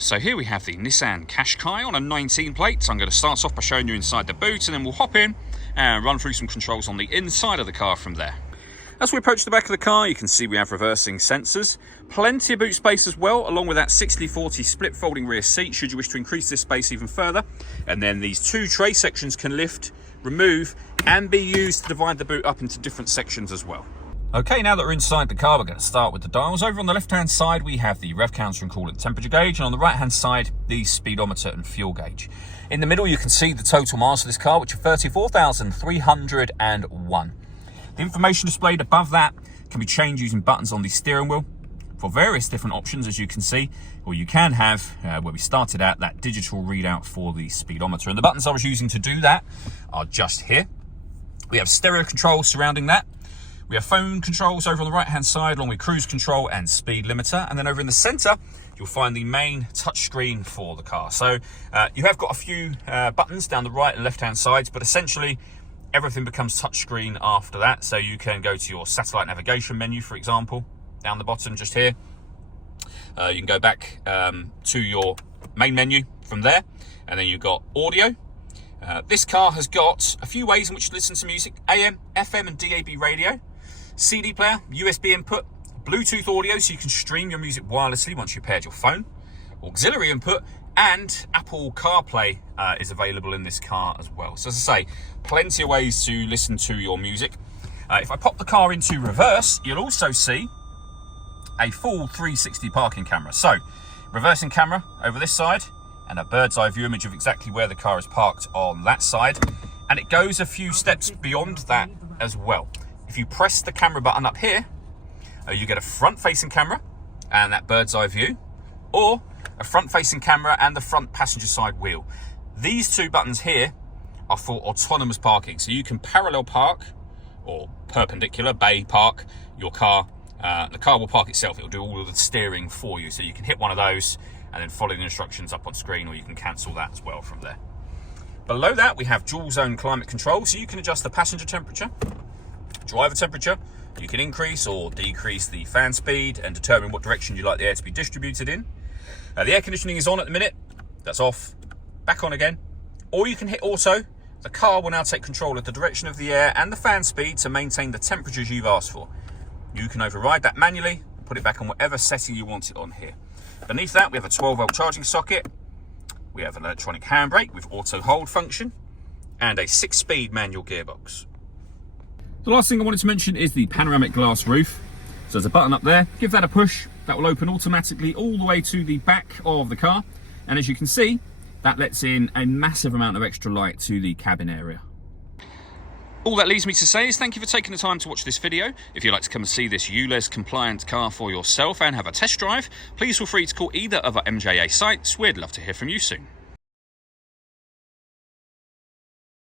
So here we have the Nissan Qashqai on a 19 plate. So I'm going to start off by showing you inside the boot, and then we'll hop in and run through some controls on the inside of the car from there. As we approach the back of the car, you can see we have reversing sensors, plenty of boot space as well, along with that 60/40 split folding rear seat should you wish to increase this space even further. And then these two tray sections can lift, remove, and be used to divide the boot up into different sections as well. Okay, now that we're inside the car, we're going to start with the dials. Over on the left-hand side, we have the rev counter and coolant temperature gauge, and on the right-hand side, the speedometer and fuel gauge. In the middle, you can see the total miles of this car, which are 34,301. The information displayed above that can be changed using buttons on the steering wheel for various different options, as you can see, or you can have, where we started at, that digital readout for the speedometer. And the buttons I was using to do that are just here. We have stereo controls surrounding that. We have phone controls over on the right-hand side, along with cruise control and speed limiter. And then over in the center, you'll find the main touchscreen for the car. So you have got a few buttons down the right and left-hand sides, but essentially everything becomes touchscreen after that. So you can go to your satellite navigation menu, for example, down the bottom just here. You can go back to your main menu from there, and then you've got audio. This car has got a few ways in which to listen to music: AM, FM and DAB radio, CD player, USB input, Bluetooth audio so you can stream your music wirelessly once you've paired your phone, auxiliary input, and Apple CarPlay is available in this car as well. So as I say, plenty of ways to listen to your music. If I pop the car into reverse, you'll also see a full 360 parking camera. So reversing camera over this side, and a bird's eye view image of exactly where the car is parked on that side. And it goes a few steps beyond that as well. If you press the camera button up here, you get a front-facing camera and that bird's eye view, or a front-facing camera and the front passenger side wheel. These two buttons here are for autonomous parking. So you can parallel park or perpendicular bay park your car. The car will park itself. It'll do all of the steering for you. So you can hit one of those and then follow the instructions up on screen, or you can cancel that as well from there. Below that, we have dual zone climate control. So you can adjust the passenger temperature, driver temperature. You can increase or decrease the fan speed and determine what direction you like the air to be distributed in. The air conditioning is on at the minute. That's off. Back on again. Or you can hit auto. The car will now take control of the direction of the air and the fan speed to maintain the temperatures you've asked for. You can override that manually and put it back on whatever setting you want it on here. Beneath that, we have a 12-volt charging socket. We have an electronic handbrake with auto hold function and a 6-speed manual gearbox. The last thing I wanted to mention is the panoramic glass roof. So there's a button up there. Give that a push. That will open automatically all the way to the back of the car. And as you can see, that lets in a massive amount of extra light to the cabin area. All that leaves me to say is thank you for taking the time to watch this video. If you'd like to come and see this ULEZ compliant car for yourself and have a test drive, please feel free to call either of our MJA sites. We'd love to hear from you soon.